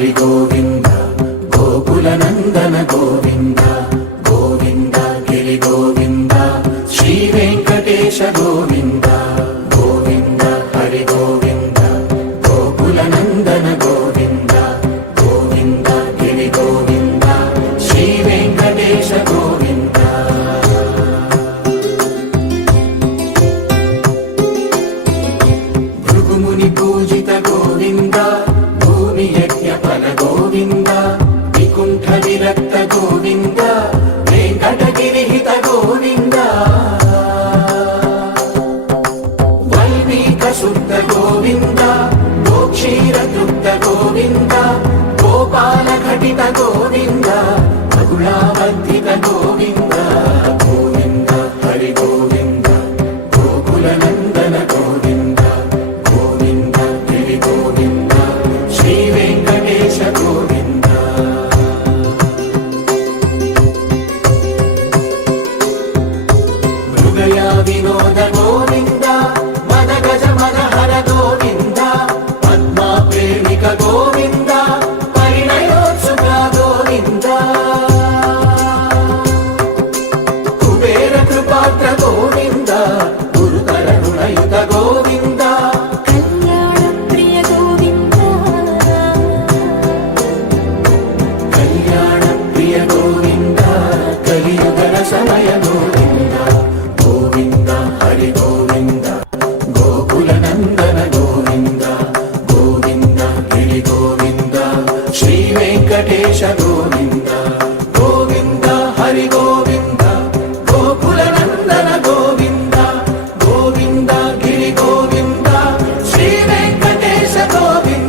హరి గోవింద గోకుల నందన గోవింద గోవింద గిరి గోవింద శ్రీ వెంకటేశ గోవింద గోవింద హరి గోవింద గోకుల నందన గోవింద గోవింద గిరి గోవింద శ్రీ వెంకటేశ గోవింద భృగుముని పూజిత గోవింద భూమి యజ్ఞ ఫల గోవింద వికుంఠ విరక్త గోవింద వెంకటగిరిహిత గోవింద వల్మీక శుద్ధ గోవింద గోక్షీర తృప్త గోవింద గోపాల ఘటిత గోవింద బహుళావర్ధిత గోవింద గోవింద హరి గోవింద గోకుల నందన గోవింద గోవింద గిరి గోవింద శ్రీ వెంకటేశ గోవింద హృదయ వినోద గోవింద మద గజ మద హర గోవింద పద్మా ప్రేమిక గోవింద పరిణయోత్సుక గోవింద కుబేర కృపాత్ర గోవింద గురుకరుణయుత గోవింద కళ్యాణ ప్రియ గోవింద కళ్యాణ ప్రియ గోవింద కలియుగ సమయ గోవింద గోవింద హరి గోవింద గోకుల నందన గోవింద గోవింద గిరి గోవింద శ్రీ వెంకటేశ గోవింద గోవింద హరి గోవింద గోకుల నందన గోవింద గోవింద గిరి గోవింద శ్రీ వెంకటేశ గోవింద